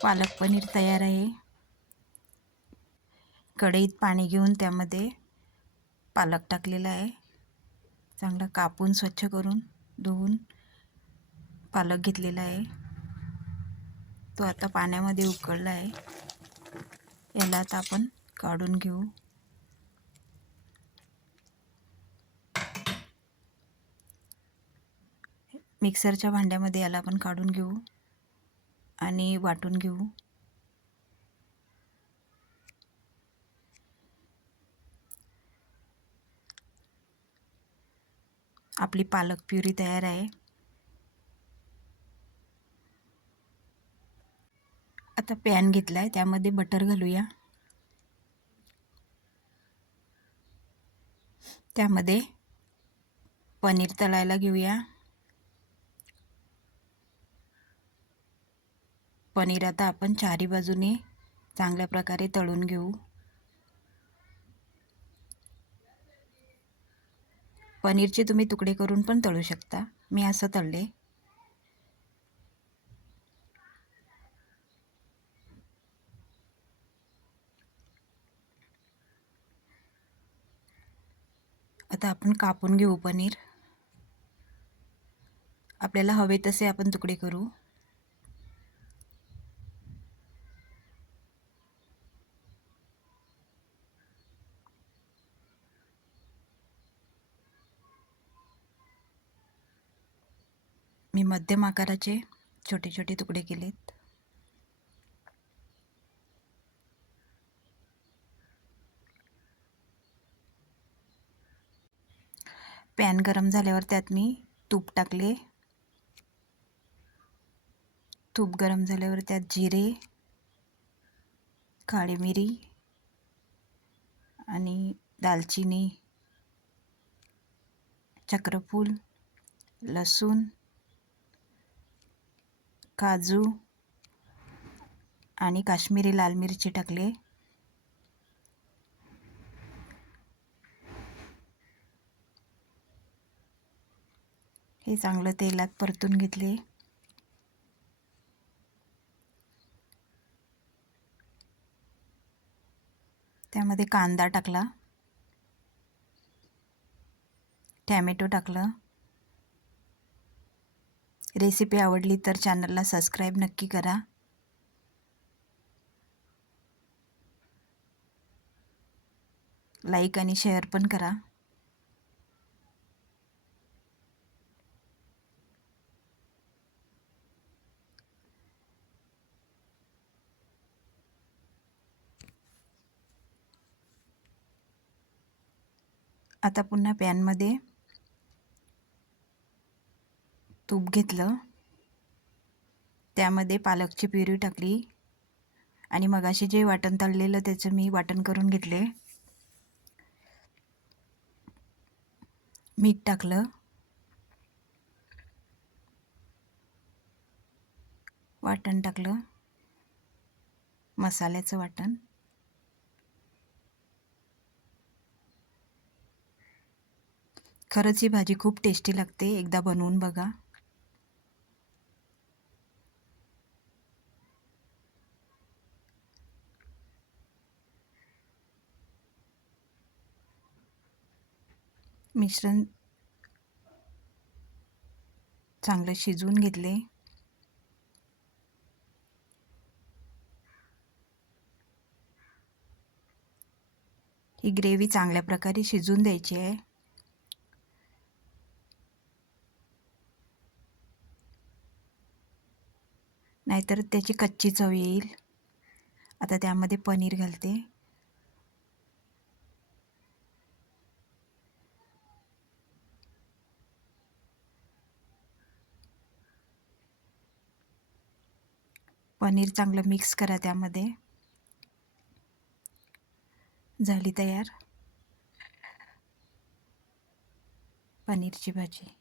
पालक पनीर तयार आहे. कढईत पाणी घेऊन त्यामध्ये पालक टाकलेला आहे. चांगला कापून स्वच्छ करून धुवून पालक घेतलेला आहे. तो आता पाण्यामध्ये उकळला आहे. याला आता आपण काढून घेऊ. मिक्सरच्या भांड्यामध्ये याला आपण काढून घेऊ आणि वाटून घेऊ. आपली पालक प्युरी तयार आहे. आता पॅन घेतला आहे, त्यामध्ये बटर घालूया. त्यामध्ये पनीर तळायला घेऊया. पनीर आता आपण चारी बाजूने चांगल्या प्रकारे तळून घेऊ. पनीरचे तुम्ही तुकडे करून पण तळू शकता. मी असं तळले. आता आपण कापून घेऊ पनीर. आपल्याला हवे तसे आपण तुकडे करू. मी मध्यम आकाराचे छोटे छोटे तुकडे केलेत. पॅन गरम झाल्यावर त्यात मी तूप टाकले. तूप गरम झाल्यावर त्यात जिरे, काळी मिरी आणि दालचिनी, चक्रफूल, लसूण, काजू आणि काश्मीरी लाल मिरची टाकले. हे चांगलं तेलात परतून घेतले. त्यामध्ये कांदा टाकला, टॅमॅटो टाकलं. रेसिपी आवडली तर चॅनलला सबस्क्राईब नक्की करा. लाईक आणि शेअर पण करा. आता पुन्हा पॅनमध्ये तूप घेतलं. त्यामध्ये पालकची प्युरी टाकली आणि मगाशी जे वाटण तळलेलं त्याचं मी वाटण करून घेतले. मीठ टाकलं. वाटण टाकलं, मसाल्याचं वाटण. खरंच ही भाजी खूप टेस्टी लागते. एकदा बनवून बघा. मिश्रण चांगलं शिजवून घेतले. ही ग्रेव्ही चांगल्या प्रकारे शिजवून द्यायची आहे. नाहीतर त्याची कच्ची चव येईल. आता त्यामध्ये पनीर घालते. पनीर चांगलं मिक्स करा त्यामध्ये. झाली तयार पनीरची भाजी.